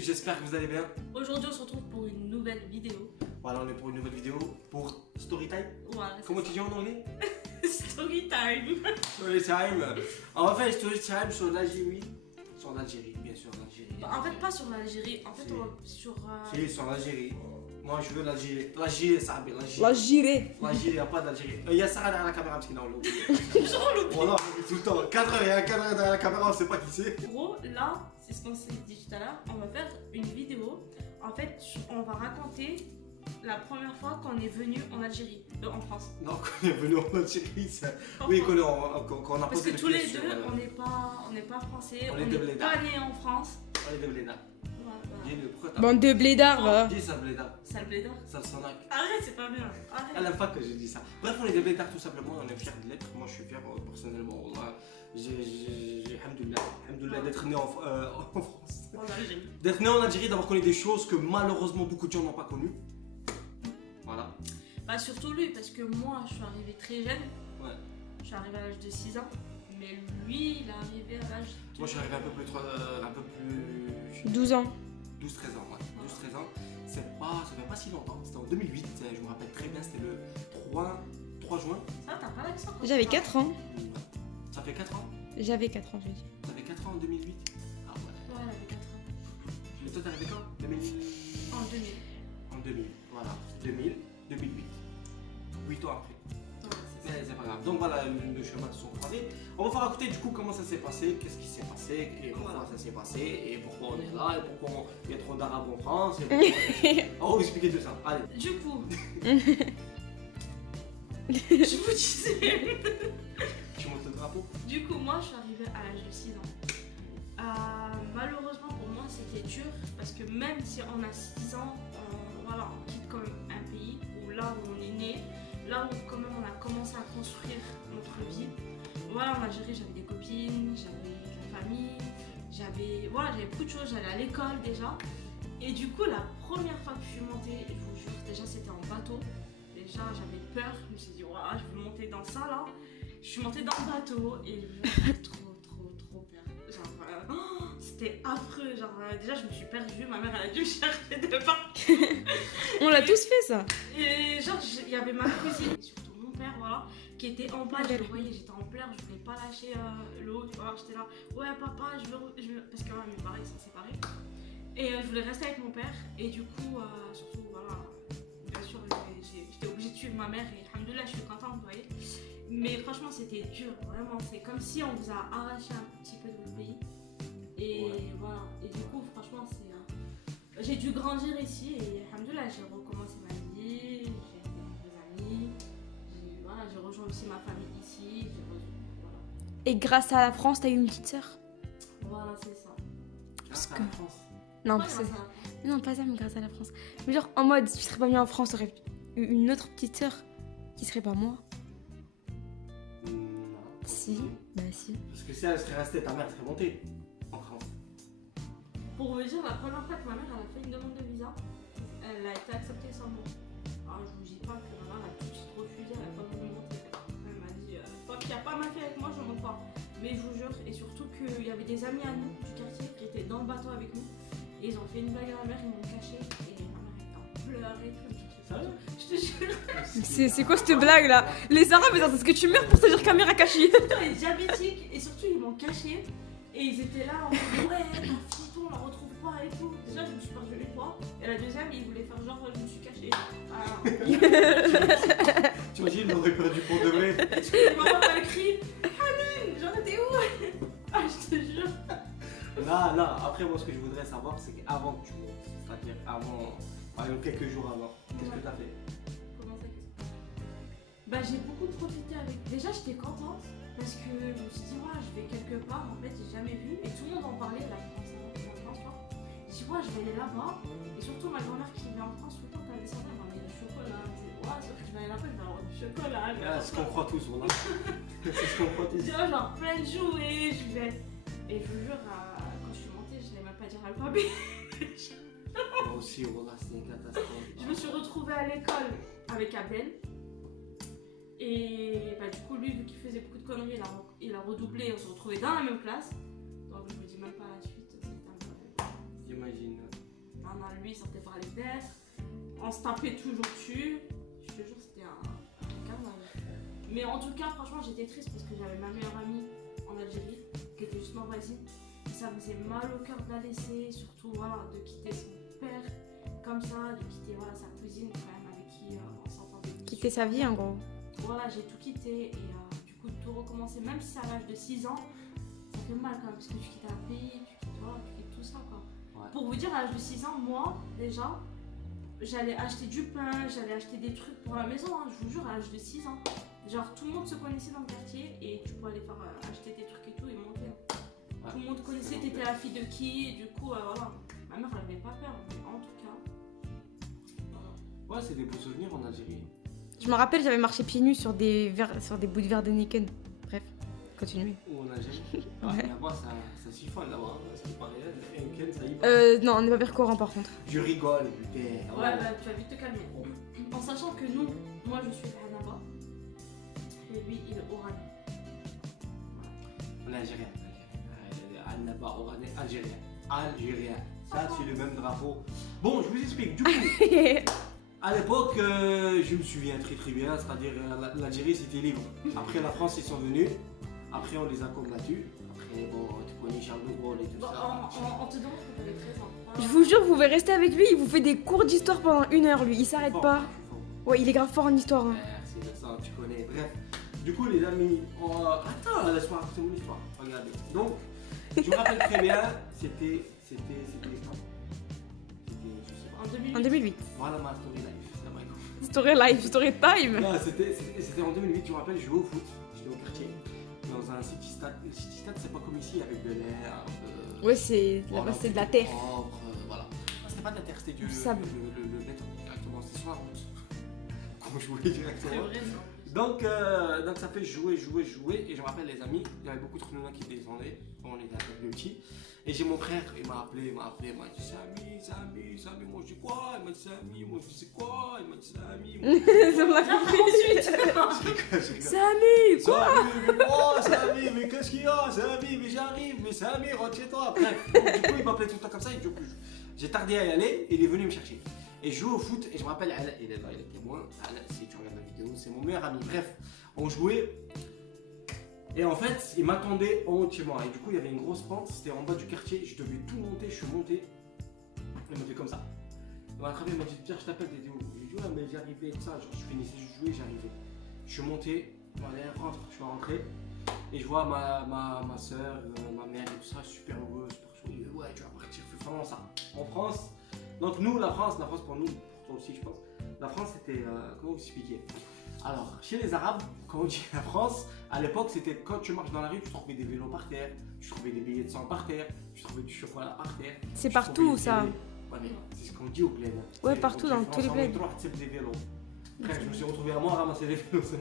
j'espère que vous allez bien. Aujourd'hui on se retrouve pour une nouvelle vidéo. Voilà, on est pour une nouvelle vidéo pour Storytime. Voilà, Comment tu dis en anglais? Story time. Storytime. On va faire une Storytime sur l'Algérie. Sur l'Algérie, bien sûr, l'Algérie. En fait pas sur l'Algérie, en fait Si. on va sur... Si, sur l'Algérie. Moi je veux l'Algérie. L'Algérie, ça va l'Algérie. La girée. L'Algérie, il n'y a pas d'Algérie. Il y a Sarah derrière la caméra parce qu'il est en l'eau. Genre le Voilà, on dit tout le temps. Cadre, il y a un cadre derrière la caméra, on sait pas qui c'est. gros, là, c'est ce qu'on s'est dit tout à l'heure, on va faire une vidéo. En fait, on va raconter la première fois qu'on est venu en Algérie, en France. Non, quand on est venu en Algérie, ça... En Oui, France. qu'on a Parce posé que le tous pied les sur, deux, on n'est pas français, on on est n'est deux blédards. pas nés en France. On est des blédards. Voilà. Dis-le, pourquoi t'as... Bande de blédards, va. Dis ça, blédard. Sale blédard. Ça le sonac. Arrête, c'est pas bien. Arrête. Elle aime pas que j'ai dit ça. Bref, on est des blédards tout simplement, on est fiers de l'être. Moi je suis fier personnellement. Wallah. Alhamdoulilah d'être né en France. En Algérie. D'être né en Algérie, d'avoir connu des choses que malheureusement beaucoup de gens n'ont pas connues. Voilà. Bah surtout lui, parce que moi, je suis arrivée très jeune. Ouais. Je suis arrivée à l'âge de 6 ans. Mais lui, il est arrivé à l'âge de... Moi je suis arrivé un peu plus... 12 ans. 12-13 ans, ouais. 12-13 ans. Ça fait pas si longtemps. C'était en 2008, je me rappelle très bien, c'était le 3 juin. Ça, t'as pas l'accent quand J'avais tu parles. 4 ans. Ça fait 4 ans. J'avais 4 ans, je dis. Ça fait 4 ans en 2008. Ah ouais. Ouais, elle avait 4 ans. Mais toi t'es arrivé quand 2000. En 2000. En 2000, voilà. 2000, 2008. 8 ans après. Ouais, c'est ça. Mais c'est pas grave. Donc voilà, nos chemins se sont croisés. On va faire écouter du coup comment ça s'est passé, qu'est-ce qui s'est passé, et pourquoi Voilà. ça s'est passé, et pourquoi on est là, et pourquoi il y a trop d'arabes en France. Et pourquoi... On va expliquer tout ça. Allez. Du coup, je vous disais. Tu montes le drapeau. Du coup, moi, je suis arrivée à l'âge de 6 ans. Malheureusement pour moi, c'était dur parce que même si on a 6 ans, voilà, on quitte quand même un pays où là où on est né, là où quand même on a commencé à construire notre vie. Voilà, en Algérie, j'avais des copines, j'avais de la famille, j'avais beaucoup de choses, j'allais à l'école déjà. Et du coup, la première fois que je suis montée, je vous jure, déjà c'était en bateau. Déjà, j'avais peur, je me suis dit, ouais, je vais monter dans ça là. Je suis montée dans le bateau et j'avais trop peur. Genre, c'était affreux. Genre, déjà, je me suis perdue. Ma mère, elle a dû me chercher de partout. On l'a tous fait, ça. Et genre, il y avait ma cousine, et surtout mon père, voilà, qui était en bas. Je le voyais, j'étais en pleurs, je voulais pas lâcher l'eau. Tu vois, j'étais là, ouais, papa, je veux. Parce que, ouais, mes parents, ils sont séparés. Et je voulais rester avec mon père. Et du coup, surtout, voilà, bien sûr, j'étais obligée de suivre ma mère. Et alhamdoulilah, je suis contente, vous voyez. Mais franchement, c'était dur, vraiment. C'est comme si on vous a arraché un petit peu de votre pays. Et Ouais. voilà. Et du coup, franchement, c'est. J'ai dû grandir ici et alhamdoulilah, j'ai recommencé ma vie. J'ai fait des amis. J'ai rejoint aussi ma famille ici. Voilà, Et grâce à la France, t'as eu une petite sœur. voilà c'est ça. Grâce à que- la France. Non, Ouais, c'est... grâce à la- non, pas ça, mais grâce à la France. Mais genre, en mode, si tu serais pas venu en France, t'aurais eu une autre petite sœur qui serait pas moi. Non. Si, bah si. Parce que si elle serait restée, ta mère serait montée en France. Pour vous dire, la première fois que ma mère elle a fait une demande de visa, elle a été acceptée sans moi. Alors je vous dis pas que ma mère a tout de suite refusé, elle a pas voulu monter. Elle m'a dit, tant qu'il n'y a pas ma fille avec moi, je monte pas. Mais je vous jure, et surtout qu'il y avait des amis à nous du quartier qui étaient dans le bateau avec nous. Et ils ont fait une blague à ma mère, ils m'ont caché. Et ma mère était en pleurs et tout. Sérieux? Je te jure. C'est quoi cette blague là? Les Arabes, ils attendent que tu meurs pour te dire caméra cachée. Putain, les diabétiques, et surtout ils m'ont caché. Et ils étaient là en mode, ouais, ta fille, on la retrouve pas et tout. Déjà, je me suis perdue une fois. Et la deuxième, ils voulaient faire genre, je me suis cachée. Tu imagines, on aurait perdu pour de vrai. Et maman, elle crie, Hanan, genre, t'es où? Ah, je te jure. Là, après, moi, ce que je voudrais savoir, c'est qu'avant que tu montes, c'est-à-dire avant, par exemple, quelques jours avant, qu'est-ce que t'as fait? Comment ça, qu'est-ce que Bah, j'ai beaucoup profité avec. Déjà, j'étais contente parce que je me suis dit, ouais, je vais quelque part, en fait, j'ai jamais vu. Et tout le monde en parlait, la France, tu vois. J'ai dit, ouais, je vais aller là-bas. Et surtout, ma grand-mère qui vient en France, tout le temps, quand elle descendait, elle m'amenait du chocolat. Elle disait, ouais, sauf que je vais aller là-bas, je vais avoir du chocolat. C'est ce qu'on croit tous, voilà. C'est ce qu'on croit tous. Tu vois, genre plein de jouets, je vais. Et je vous jure, quand je suis montée, je n'avais même pas dire l'alphabet. Moi aussi, voilà, c'était une catastrophe. Je me suis retrouvée à l'école avec Abel. Et bah, du coup, lui, vu qu'il faisait beaucoup de conneries, il a redoublé. On s'est retrouvés dans la même classe. Donc, je me dis même pas la suite. C'était un peu. J'imagine. Nana, lui, il sortait par les fenêtres. On se tapait toujours dessus. Je te jure, c'était un carnage. Mais en tout cas, franchement, j'étais triste parce que j'avais ma meilleure amie en Algérie, qui était juste ma voisine. Et ça me faisait mal au cœur de la laisser, surtout voilà, de quitter son père comme ça, de quitter voilà, sa cousine quand même avec qui on s'entendait. Quitter sa vie en gros. Voilà, j'ai tout quitté et du coup, tout recommencer, même si c'est à l'âge de 6 ans, ça fait mal quand même parce que tu quittes un pays, tu quittes tout ça quoi. Ouais. Pour vous dire, à l'âge de 6 ans, moi, déjà, j'allais acheter du pain, j'allais acheter des trucs pour la maison, hein, je vous jure, à l'âge de 6 ans. Genre, tout le monde se connaissait dans le quartier et tu pouvais aller faire acheter des trucs et tout et monter. Ouais. Tout le monde connaissait, t'étais la fille de qui, et du coup, voilà. Ma mère, elle avait pas peur, mais en tout cas. Ouais, c'est des beaux souvenirs en Algérie. Je me rappelle, j'avais marché pieds nus sur des bouts de verre de Niken. Bref, continuez. Ou en Algérie. Ah, Ouais. là-bas, ça siphonne là-bas. Ça y paraît, et week-end, ça y va. Non, on n'est pas vers Coran par contre. Je rigole, putain. Ouais, bah, tu vas vite te calmer. En sachant que nous, moi, je suis Hanaba et lui, il est Oran. On est algérien. Annaba, Oranais, algérien. Algérien. Ça, c'est le même drapeau. Bon, je vous explique. Du coup, à l'époque, je me souviens très bien, c'est-à-dire l'Algérie, c'était libre. Après, la France, ils sont venus. Après, on les a combattus. Après, bon, tu connais Charles de Gaulle et tout Bon, ça. on te demande que t'avais 13 ans. Je vous jure, vous pouvez rester avec lui, il vous fait des cours d'histoire pendant 1 heure, lui, il s'arrête Fort, pas. je suis fort. Ouais, il est grave fort en histoire. Hein. C'est de ça, tu connais. Bref, du coup, les amis, attends, laisse-moi raconter mon histoire. Regardez. Donc, je me rappelle très bien, c'était quand je sais pas. En 2008. En 2008. Voilà ma story life. Ça m'a écouté. Story life, story time. Non, c'était en 2008, je me rappelle, je jouais au foot. J'étais au quartier, dans un city stade. Le city stade, c'est pas comme ici, avec de l'air. Ouais, c'est là-bas, c'est de la terre. Propre, voilà. C'était pas de la terre, c'était Du sable. le béton directement. C'était sur la route. Qu'on jouait C'est directement. vrai, ça. Donc ça fait jouer. Et je me rappelle les amis, il y avait beaucoup de Renounas qui descendaient. On était avec le petit. Et j'ai mon frère, il m'a appelé, il m'a dit Samy, moi je dis quoi? Il m'a dit Samy, moi je dis c'est quoi? Il m'a dit Samy, moi je dis Ça m'a quoi? Samy, quoi? Samy, mais quoi? Samy, mais qu'est-ce qu'il y a? Samy, mais j'arrive, mais Samy, rentre chez toi. Bref, donc, du coup il m'appelait tout le temps comme ça et du coup j'ai tardé à y aller et il est venu me chercher. Et je jouais au foot et je me rappelle, il est là, il est témoin. Si tu regardes la vidéo, c'est mon meilleur ami. Bref, on jouait. Et en fait, il m'attendait en haut de chez moi. Et du coup, il y avait une grosse pente. C'était en bas du quartier. Je devais tout monter. Je suis monté. Il m'a fait comme ça. Il m'a attrapé. Il m'a dit Pierre, je t'appelle. T'étais où? J'ai dit ouais, mais j'arrivais. Ça, genre, je finissais de jouer. J'arrivais. Je suis monté. Allez, rentre. Je suis rentré. Et je vois ma soeur, ma mère et tout ça, super heureux, super chaud. Ouais, tu vas partir. Fais vraiment ça. En France. Donc, nous, la France pour nous, pour toi aussi, je pense. La France, c'était. Comment vous expliquer? Alors, chez les Arabes, quand on dit la France, à l'époque, c'était quand tu marches dans la rue, tu trouvais des vélos par terre, tu trouvais des billets de sang par terre, tu trouvais du chocolat par terre. C'est tu partout, trouvais ça. Ouais, mais c'est ce qu'on dit au bled. Ouais, partout, dans tous les bleds. Des vélos. Bref, je me suis retrouvé à moi à ramasser des vélos, c'est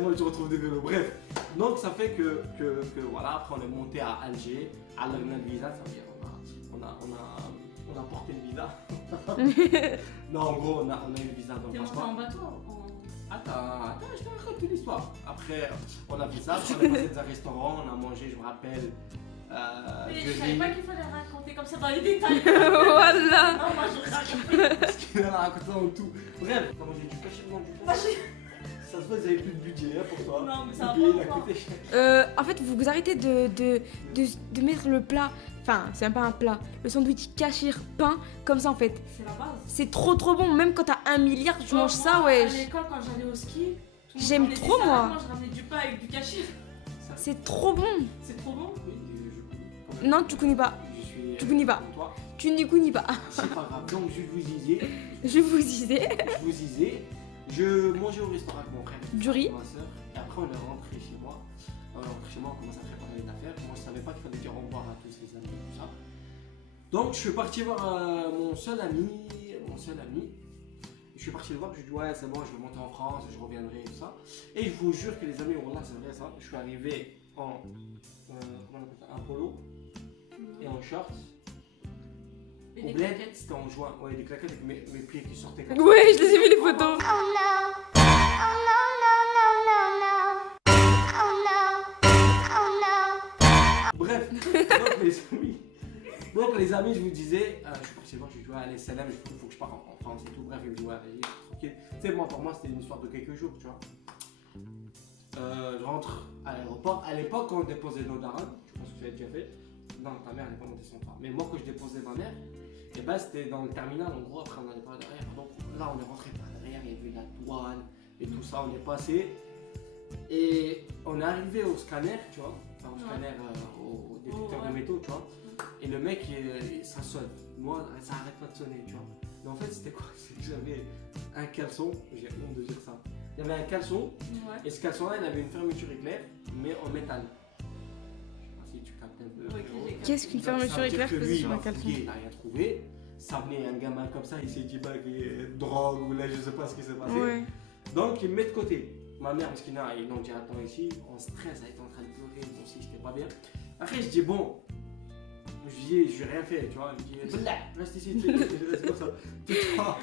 moi qui retrouve des vélos. Bref, donc ça fait que voilà, après on est monté à Alger, à la visa, ça veut dire on a porté le visa. Non, en gros, on a eu le visa dans T'es le monté passeport. en bateau Attends, je te raconte toute l'histoire. Après, on a fait ça, on est passé dans un restaurant, on a mangé, je me rappelle, Mais du je savais riz. pas qu'il fallait raconter comme ça dans les détails. Voilà. Non, moi je raconte. Parce qu'il a raconté en tout. Bref, on a mangé du cachet du Moi, Ça se voit, ils avaient plus de budget hein, pour toi. Non, mais ça va Le billet, pas il a encore. coûté cher. En fait, vous arrêtez de mettre le plat, enfin, c'est même pas un plat, le sandwich cachir pain, comme ça en fait. C'est la base. C'est trop bon, même quand t'as 1 milliard, tu manges ça, ouais. ouais. À l'école, quand j'allais au ski, tout le monde J'aime prenait des trop, salades, moi. Moi, je ramenais du pain avec du cachir. C'est trop bon. C'est trop bon. Oui, je connais. Non, tu connais pas. Je suis. Tu connais pas. comme toi. Tu n'y connais pas. C'est pas grave. Donc, je vous disais. Je vous disais. Je mangeais au restaurant avec mon frère. Du riz. Ma soeur. Et après, on est rentré chez moi. On commence à préparer les affaires. Moi, je savais pas qu'il fallait dire au revoir à tous les amis, tout ça. Donc, je suis parti voir mon seul ami. Je suis parti le voir, je lui ai dit ouais, c'est bon, je vais monter en France, je reviendrai et tout ça. Et je vous jure que les amis, voilà, c'est vrai ça. Je suis arrivé en. Comment on appelle ça? Un polo et en short. Et Au des bled, claquettes. c'était en juin. Ouais, des claquettes avec mes pieds qui sortaient comme ça. Ouais, je les ai vu les photos. Bref, donc les amis. Donc les amis, je vous disais, je suis parti voir, j'ai dit ouais, allez, salam, il faut que je parte en France et tout. Bref, il me dit ouais, vas-y, tranquille. Tu sais, moi, pour moi, c'était une histoire de quelques jours, tu vois. Je rentre à l'aéroport. À l'époque, quand on déposait nos darons, je pense que tu l'as déjà fait. Non, ta mère n'est pas montée son pas. Mais moi, quand je déposais ma mère, et ben, c'était dans le terminal, en gros, après on allait par derrière. Donc là, on est rentré par derrière, il y avait la douane et tout ça, on est passé. Et on est arrivé au scanner, tu vois, enfin, au scanner, au détecteur de métaux, tu vois. Et le mec, ça sonne. Moi, ça arrête pas de sonner, tu vois. Mais en fait, c'était quoi? C'est que j'avais un caleçon, j'ai honte de dire ça. Il y avait un caleçon, et ce caleçon-là, il avait une fermeture éclair, mais en métal. Je sais pas si tu captes un peu. Qu'est-ce qu'une fermeture éclair faisait faisait sur sur un caleçon? Il n'a rien trouvé. Ça venait un gamin comme ça, il s'est dit bah, qu'il y a drogue ou là, je sais pas ce qui s'est passé. Ouais. Donc, il me met de côté. Ma mère, parce qu'ils m'ont dit attends ici, on stresse, elle était en train de pleurer, moi aussi, j'étais pas bien. Après, je dis bon. Je lui dis, je n'ai rien fait, tu vois. Je lui dis, reste ici, tu restes comme ça.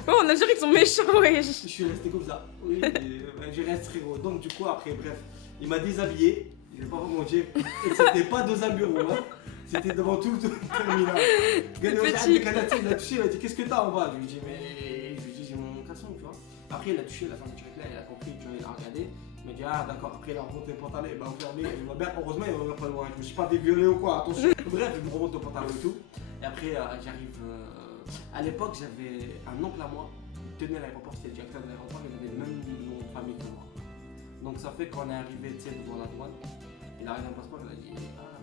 Oh, en Algérie, ils sont méchants, ouais. Je suis resté comme ça. Oui, je reste frérot. Donc, du coup, après, bref, il m'a déshabillé. Je vais pas vous mentir. Et c'était pas dans un bureau, hein. C'était devant tout le terminal. Il a touché, il m'a dit, qu'est-ce que t'as en bas? Je lui dis, j'ai mon caleçon, tu vois. Après, il a touché la fermeture éclair, il a compris, tu vois, il a regardé. Il m'a dit, ah d'accord, après il a remonté le pantalon, il m'a fermé, et ma mère, heureusement, il m'a pas loin, je me suis pas fait violer ou quoi, attention. Bref, il me remonte le pantalon et tout. Et après, j'arrive. À l'époque, j'avais un oncle à moi, il tenait l'aéroport, c'était le directeur de l'aéroport, il avait le même nom de famille que moi. Donc ça fait qu'on est arrivé, tu sais, devant la douane, il a regardé un passeport, il a dit, ah,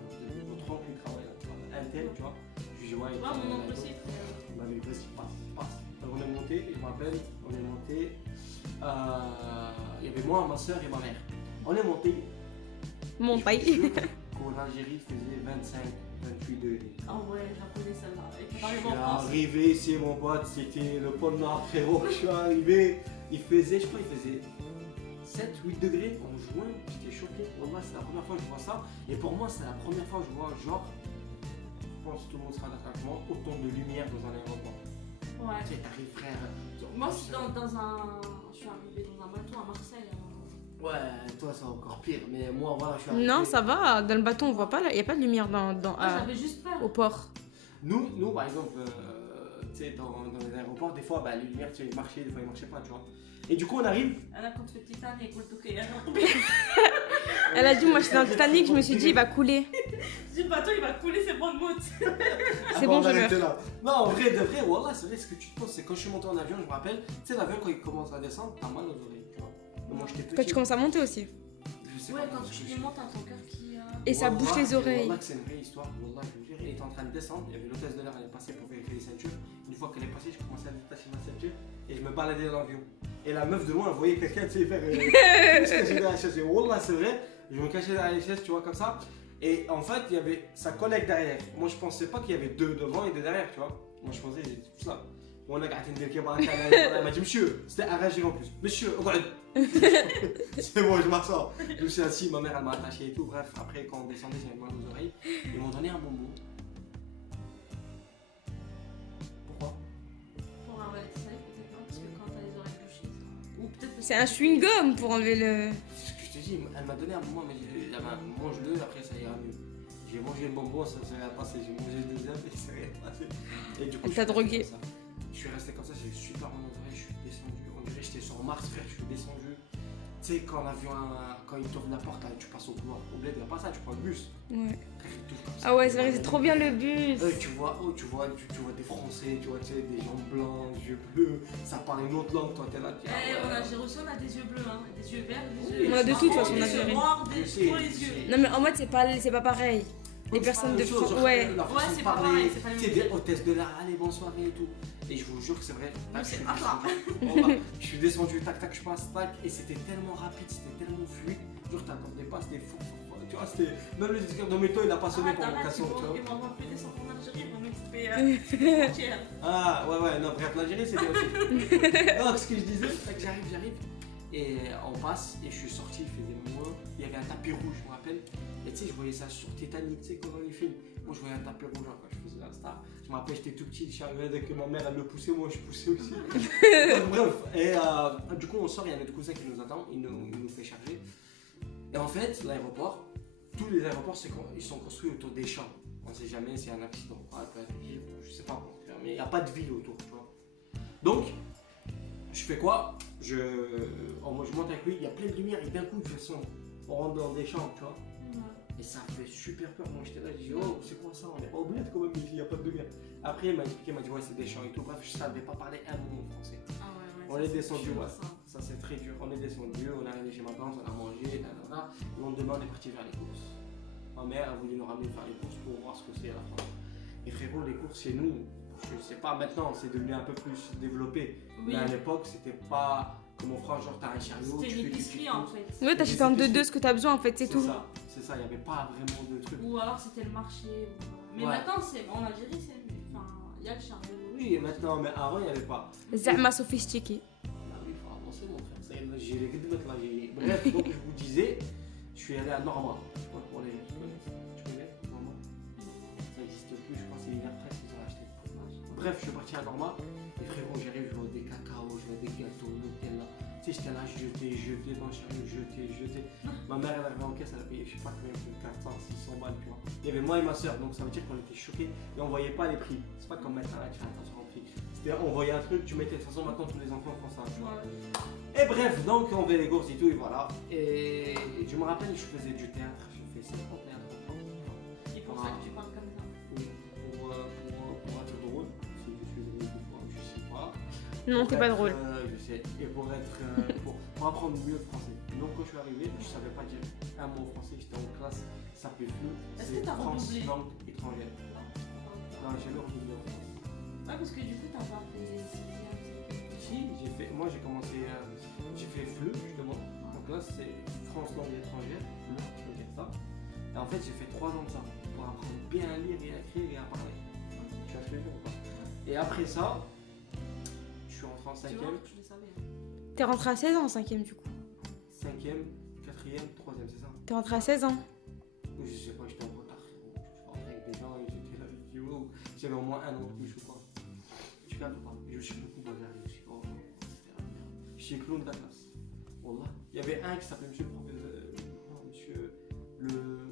votre oncle il travaille là, un tel, tu vois. Je lui dis, ouais, il Mon travaille oncle là. aussi. Il m'avait dit, vas-y, passe. Alors, on est monté, je me rappelle, on est monté. Il y avait moi, ma soeur et ma mère. On est monté. Mon Je paille. vous jure qu'en Algérie, il faisait 25, 28 degrés. Ah ouais, j'en connais celle-là. Et puis Je par suis exemple en France. arrivé ici, mon pote, c'était le pôle Nord, frérot. Je suis arrivé, il faisait, je crois, il faisait 7, 8 degrés en juin. J'étais choqué. Wallah, c'est la première fois que je vois ça. Et pour moi, c'est la première fois que je vois, genre, je pense que tout le monde sera d'accord avec moi, autant de lumière dans un aéroport. Ouais. Tu sais, t'arrives, frère. Moi, je suis je suis arrivée dans un bateau à Marseille. Ouais, toi, c'est encore pire. Mais moi, voilà, je suis arrivé. Non, ça va, dans le bateau, on voit pas, il n'y a pas de lumière Moi, j'avais juste peur. au port. Nous, par exemple, tu sais, dans les aéroports, des fois, bah, les lumières, tu sais, ils marchaient, des fois, ils marchaient pas, tu vois. Et du coup, on arrive. انا كنت في التيتانيك قلت اوكي Elle a dit, moi j'étais dans le Titanic, je me suis dit, il va couler. Je dis le bateau il va couler, c'est bon de motte. C'est bon, on je arrêtait meurs. là. Non, en vrai, de vrai, wallah, c'est vrai, ce que tu te penses, c'est quand je suis monté en avion, je me rappelle, tu sais, l'avion, quand il commence à descendre, t'as mal aux oreilles, tu vois. Et moi, j'étais petit. Quand tu commences à monter aussi. Je sais Ouais, pas quand comment tu je suis. montes à ton cœur qui. Et ça bouche les oreilles. Wallah, que c'est une vraie histoire, wallah, je vous jure. Elle était en train de descendre, il y avait l'hôtesse de l'air, elle est passée pour vérifier les ceintures. Une fois qu'elle est passée, je commençais à détacher ma ceinture et je me baladais dans l'avion. Et la meuf de loin, elle voyait quelqu'un, tu sais, faire. Je me cachais derrière la chaise. Et wallah, c'est vrai, je me cachais derrière les chaises, tu vois, comme ça. Et en fait, il y avait sa collègue derrière. Moi, je pensais pas qu'il y avait deux devant et deux derrière, tu vois. Moi, je pensais, j'étais tout ça. On a gardé une caméra, elle m'a dit, monsieur, c'était à réagir en plus. Monsieur, regarde. C'est bon, je m'assois. Je me suis assis, ma mère, elle m'a attaché et tout. Bref, après, quand on descendait, j'avais mal aux oreilles. Ils m'ont donné un bonbon. Pourquoi? Pour un ouais, ça, peut-être pas, parce que quand t'as les oreilles bouchées. Ou peut-être parce C'est un chewing-gum pour enlever le. C'est ce que je te dis, elle m'a donné un bonbon, elle m'a dit, mange-le, après ça ira mieux. J'ai mangé le bonbon, ça s'est rien passé. J'ai mangé le deuxième et ça s'est rien passé. Et du coup, Elle t'a drogué. Je suis resté comme ça, j'ai super mal aux oreilles, je suis descendu. On dirait que j'étais sur Mars, frère, je suis descendu. Tu sais, quand l'avion, quand il t'ouvre la porte, là, tu passes au couloir. Au bled, il n'y a pas ça, tu prends le bus. Ouais. Frère, il t'ouvre comme ça. Ah ouais, c'est vrai, c'est trop bien le bus. Tu vois des Français, tu vois, tu sais, des gens blancs, des yeux bleus, ça parle une autre langue, toi t'es là, tu dis, Eh, ah ouais. J'ai reçu, on a des yeux bleus, hein, des yeux verts, des Oui, yeux. on a de tout, de toute façon, on a des yeux fait. noirs, Je des sais, pour les je yeux. sais. Non mais en mode c'est pas pareil. Les personnes de France, ouais. La façon c'est de pas parler, pareil, c'est pas le tu sais, même des truc. hôtesses de l'air, allez, bonsoir et tout. Et je vous jure que c'est vrai. Tac, c'est je suis pas ça. descendu. Voilà. Je suis descendu, tac, tac, je passe, tac. Et c'était tellement rapide, c'était tellement fluide. Genre, t'attendais pas, c'était fou. Tu vois, c'était. Même le disque de métaux, il a pas sonné pour mon casson, tu vois. Ils m'envoient plus descendre en Algérie, ils vont m'expliquer entière. Ah, ouais, non, bref, l'Algérie, c'est bien aussi. Donc, ce que je disais, c'est que j'arrive. Et on passe, et je suis sorti, il faisait moins. Il y avait un tapis rouge, je me rappelle. Et tu sais, je voyais ça sur Titanic, tu sais, comme dans les films. Moi, je voyais un tapis rouge quand je faisais la star. Je me rappelle, j'étais tout petit, je suis arrivé avec ma mère, elle me poussait, moi, je poussais aussi. Donc, bref, et du coup, on sort, il y a notre cousin qui nous attend, il nous fait charger. Et en fait, l'aéroport, tous les aéroports, ils sont construits autour des champs. En On sait jamais s'il y a un accident, quoi, elle peut être vivre, je sais pas comment faire, mais il n'y a pas de ville autour, tu vois. Donc, je fais quoi? Moi je monte avec lui, il y a plein de lumière et d'un coup, de toute façon, on rentre dans des chambres, tu vois. Et ça me fait super peur. Moi j'étais là, j'ai dit, oh, c'est quoi ça? On est pas au bled quand même, il n'y a pas de lumière. Après, il m'a expliqué, il m'a dit, ouais, c'est des champs et tout. Bref, je savais pas parler un mot français. On est descendu, ouais. Ça c'est très dur. On est descendu, on est arrivé chez ma tante, on a mangé, Le lendemain, on est parti vers les courses. Ma mère a voulu nous ramener faire les courses pour voir ce que c'est à la fin. Et frérot, les courses chez nous, je sais pas, maintenant c'est devenu un peu plus développé. Oui. Mais à l'époque, c'était pas comme en France, genre t'as un chariot, C'était tu une fais tes épicerie petites en courses. fait. Ouais, t'achètes en deux ce que t'as besoin en fait, c'est tout. C'est ça, il n'y avait pas vraiment de trucs. Ou alors c'était le marché. Mais Ouais. maintenant, en Algérie, il y a le chariot. Oui, maintenant, mais avant, il n'y avait pas. Zama sophistiqué. Ah oui, il faut avancer, mon frère. Ça y est, j'ai les guides là. Bref, donc je vous disais, je suis allé à Norma. Je crois pour les gens qui connaissent. Tu connais Norma? Ça n'existe plus, je crois que c'est une après qu'ils ont acheté. Bref, je suis parti à Norma. Et frérot, j'arrive, je vois des cacao, je vois des gâteaux, Nutella. Tu sais, j'étais là, jeté dans le chariot, jeté. Ma mère, elle arrivait en caisse, elle a payé, je sais pas combien, 400, 600 balles, tu vois. Il y avait moi et ma soeur, donc ça veut dire qu'on était choqués et on voyait pas les prix. C'est pas comme maintenant, là, tu fais attention aux prix. C'était, on voyait un truc, tu mettais, de toute façon, maintenant, tous les enfants font ça, tu vois. Et bref, donc, on faisait les courses et tout, et voilà. Et je me rappelle, je faisais du théâtre, je fais 50 théâtres en France. C'est pour ça que tu parles comme ça. Oui, pour être drôle, si je suis drôle des fois, je sais pas. Non, t'es pas drôle. Je sais, et pour apprendre mieux le français. Donc quand je suis arrivé, je savais pas dire un mot français, j'étais en classe, ça s'appelait FLE, Est-ce c'est que t'as France redoublé? langue étrangère. Non, j'ai jamais redoublé en France. Ouais, parce que du coup, t'as pas fait Si, moi j'ai commencé, j'ai fait FLE justement, donc là c'est France langue étrangère, FLE, je peux dire ça. Et en fait j'ai fait 3 ans de ça, pour apprendre bien à lire et à écrire et à parler. Tu vois ce que je veux dire ou pas? Et après ça, je suis rentré en Tu vois, 5ème. je le savais. T'es rentré à 16 ans en 5ème du coup. 5ème, 4ème, 3ème, c'est ça? T'es rentré à 16 ans. Ou je sais pas, j'étais en retard. Je suis rentré avec des gens et j'étais là, je dis wow, j'avais au moins un an de plus, je crois. Tu captes ou pas? Je suis beaucoup dans la aussi. Oh, c'était la merde. Je suis clown de la classe. Wallah. Il y avait un qui s'appelait monsieur le professeur. Monsieur.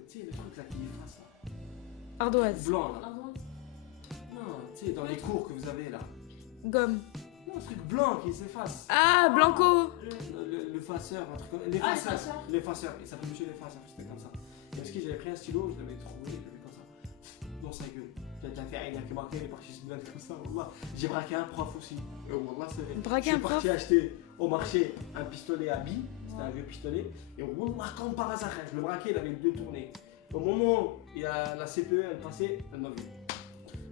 Tu sais, le truc là qui efface là. Ardoise. Blanc là. La droite. Non, tu sais, dans les cours que vous avez là. Gomme. Non, un truc blanc qui s'efface. Ah, Blanco. Le faceur, un truc comme Ah, l'effaceur. L'effaceur, il s'appelle monsieur l'effaceur, c'était comme ça. Et parce que j'avais pris un stylo, je l'avais trouvé, je l'avais comme ça, dans sa gueule. T'as fait rien qui marqué, il est parti se mettre comme ça, wallah. J'ai braqué un prof aussi. Wallah, c'est vrai. Braqué un prof. Je suis parti acheter au marché un pistolet à billes, c'était un vieux pistolet. Et wallah, comme par hasard, je le braquais, il avait 2 tournées. Au moment où il y a la CPE, elle passait, elle m'a vu.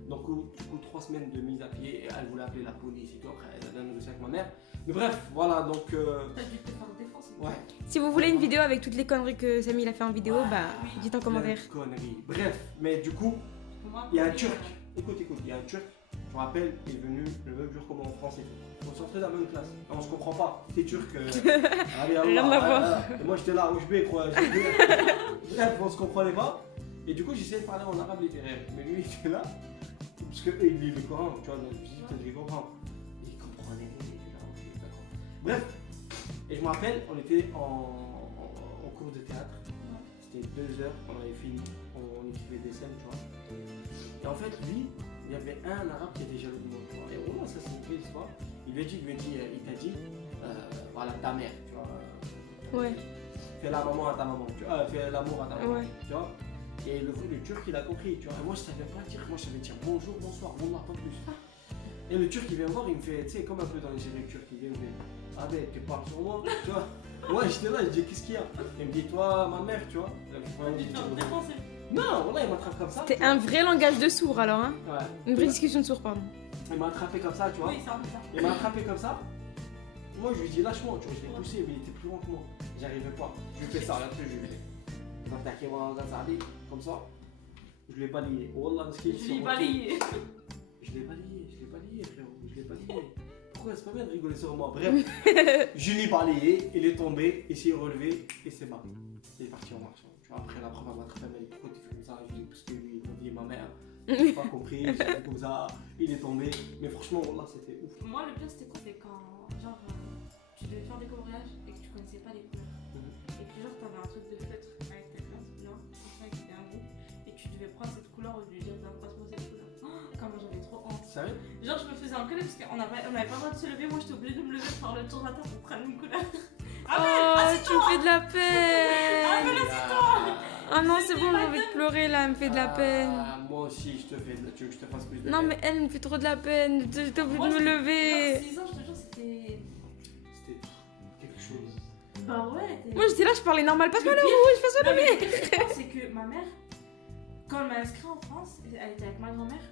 Donc, du coup, 3 semaines de mise à pied, et elle voulait appeler la police et tout. Après, elle a négocié avec ma mère. Mais bref, voilà, donc. T'as dû te faire défoncer. Ouais. Si vous voulez une vidéo avec toutes les conneries que Samy il a fait en vidéo, bah oui. dites en commentaire. Conneries. Bref, mais du coup, il y a un Turc. Écoute, il y a un Turc. Je me rappelle, il est venu le même jour que moi en français. On sortait de la même classe. On se comprend pas. T'es turc. Allez, Rien à voir. Et moi j'étais là, OHB, quoi. Bref, on se comprenait pas. Et du coup, j'essayais de parler en arabe littéraire. Mais lui, il était là. Parce que il lit le Coran, tu vois. Donc je dis, peut-être qu'il comprend. Il comprenait rien. Il était là, ok, d'accord. Bref. Et je me rappelle, on était en cours de théâtre. C'était 2 heures, on avait fini. On écrivait des scènes, tu vois. Et en fait, lui, il y avait un arabe qui était jaloux de moi, tu vois. Et vraiment, ça c'est une vraie histoire. Il t'a dit, voilà, ta mère, tu vois. Ouais. Fais la maman à ta maman, tu vois. Fais l'amour à ta maman, Ouais. tu vois. Et le Turc, il a compris, tu vois. Et moi, je savais pas dire, moi, je savais dire bonjour, bonsoir, wallah, pas plus. Et le Turc, il vient me voir, il me fait, tu sais, comme un peu dans les séries turques, il vient me dire, ah ben, tu parles sur moi, tu vois. Ouais, j'étais là, je dis, qu'est-ce qu'il y a? Il me dit, toi, ma mère, tu vois. Tu te fais défoncer. Non, voilà, il m'attrape comme ça. C'était un vrai langage de sourd alors, hein. Ouais. Une vraie discussion de sourd, pardon. Il m'a attrapé comme ça, tu vois. Oui, c'est un peu ça. Il m'a attrapé comme ça. Moi, je lui dis lâche-moi, tu vois. Je l'ai poussé, mais il était plus loin que moi. J'arrivais pas. Je lui fais ça, là-dessus, je lui fais. Il m'a attaqué comme ça. Je l'ai balayé. Wallah, ce qu'il Je l'ai balayé. Je l'ai balayé, frérot. Je l'ai balayé. Pourquoi c'est pas bien de rigoler sur moi? Bref, je l'ai balayé, il est tombé, il s'est relevé et c'est barré. Il est parti en marchant. Tu vois, après la prof m'a attrapé, elle m'a dit pourquoi tu fais comme ça? Je dis parce que lui, il m'a dit ma mère. J'ai pas compris, j'ai fait comme ça, il est tombé. Mais franchement, là, c'était ouf. Moi, le pire, c'était quoi? C'est quand, genre, tu devais faire des coloriages et que tu connaissais pas les couleurs. Et que, genre, t'avais un truc de feutre avec ta classe, genre, comme ça, et que c'était un groupe. Et tu devais prendre cette couleur au lieu de dire passe-moi cette couleur. Oh, comment j'avais trop honte. Sérieux? Genre, je me faisais engueuler parce qu'on n'avait pas le droit de se lever. Moi, j'étais obligée de me lever pour faire le tour de la table pour prendre une couleur. Oh, tu me fais de la peine. Ah non, c'est bon, j'ai pas envie de pleurer là, elle me fait de la peine. Moi aussi, je te fais. Tu veux que je te fasse plus de Non, peine? mais elle me fait trop de la peine. J'étais obligée Moi, de me Genre, lever. 6 ans, je te jure, c'était. C'était quelque chose. Bah ouais, Moi, j'étais là, je parlais normal. Passe-moi le pire- rouge, passe-moi Non, le mais le pire, c'est que ma mère, quand elle m'a inscrite en France, elle était avec ma grand-mère.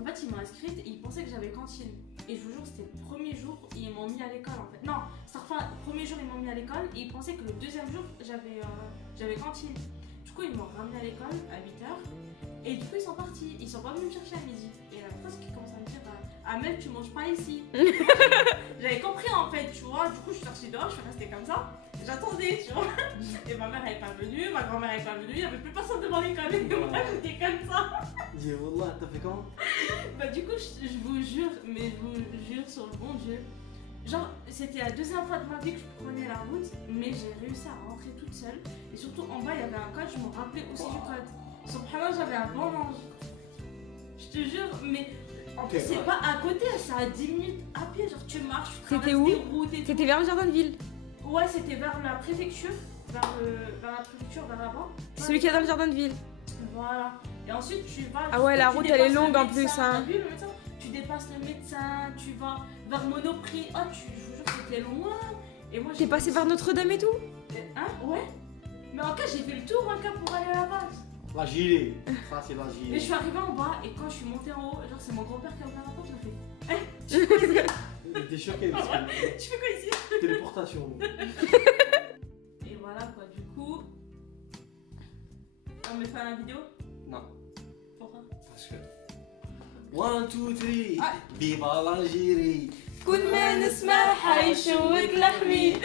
En fait, ils m'ont inscrite et ils pensaient que j'avais cantine. Et je vous jure, c'était le premier jour, ils m'ont mis à l'école en fait. Non, c'était enfin, le premier jour, ils m'ont mis à l'école et ils pensaient que le deuxième jour, j'avais cantine. Du coup, ils m'ont ramené à l'école à 8h. Et du coup, ils sont partis. Ils sont pas venus me chercher à midi. Et la maîtresse qui commence à me dire Amel, tu manges pas ici. J'avais compris en fait, tu vois. Du coup, je suis sortie dehors, je suis restée comme ça. J'attendais, tu vois. Et ma mère elle est pas venue, ma grand-mère elle est pas venue, il y avait plus personne devant l'école. Et moi, j'étais comme ça. J'ai Wallah, t'as fait comment? Bah, du coup, je vous jure, mais je vous jure sur le bon Dieu. Genre, c'était la deuxième fois de ma vie que je prenais la route, mais j'ai réussi à rentrer toute seule. Et surtout, en bas, il y avait un code, je me rappelais aussi du code. Subhanallah, j'avais un bon ange. Je te jure, mais en plus, Ok, c'est ouais. pas à côté, c'est à 10 minutes à pied. Genre, tu marches, tu C'était traverses où des routes et tout. C'était vers le jardin de ville. Ouais, c'était vers la préfecture, vers la préfecture, vers là-bas. Celui qui est dans le jardin de ville. Voilà. Et ensuite, tu vas. Ah ouais, la tu route, elle est dépasses le longue en médecin. plus, hein. T'as vu le médecin? Tu dépasses le médecin, tu vas vers Monoprix. Oh, je vous jure, c'était loin. Et moi, T'es passé par Notre-Dame et tout? Hein? Ouais. Mais en cas, j'ai fait le tour en cas pour aller à la base. La gilet. Ça, c'est la Mais je gilet. suis arrivée en bas et quand je suis montée en haut, genre, c'est mon grand-père qui a ouvert la porte. Il m'a fait Hein? Tu fais quoi ici? T'es choqué parce que Tu fais quoi ici? téléportation. Et voilà quoi, du coup. On met pas la vidéo? Non, Pourquoi? parce que. 1, 2, 3. Ah. Viva l'Algérie. كل ما نسمعها يشوق لحمي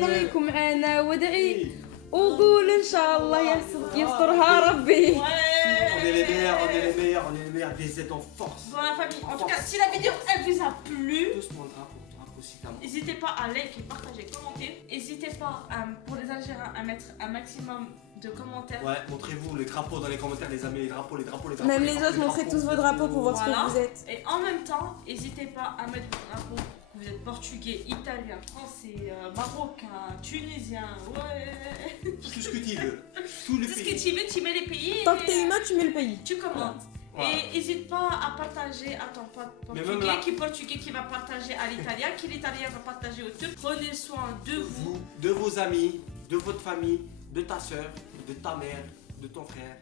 خليكم معانا وادعي وقول ان شاء الله يسترها ربي. On est les meilleurs, on est les meilleurs, on est les meilleurs. Des aides en force. Dans la famille. En tout cas, si la vidéo elle vous a plu, Doucement le drapeau aussi quand même. n'hésitez pas à liker, partager, commenter. N'hésitez pas pour les Algériens à mettre un maximum de commentaires. Ouais, montrez-vous les drapeaux dans les commentaires, les amis, les drapeaux, les drapeaux, les drapeaux. Même les les drapeaux, autres, montrez drapeaux. tous vos drapeaux pour voir ce Voilà. que vous êtes. Et en même temps, n'hésitez pas à mettre vos drapeaux. Vous êtes portugais, italien, français, marocain, tunisien, ouais. Tout ce que tu veux. Tout le Tout ce que pays. tu veux, tu mets les pays. Tant et que t'es humain, tu mets le pays. tu commentes. Voilà. Et n'hésite pas à partager à ton pote Mais même portugais, là- qui portugais qui va partager à l'italien, qui l'italien va partager au turc. Prenez soin de vous. Vous, de vos amis, de votre famille, de ta soeur, de ta mère, de ton frère.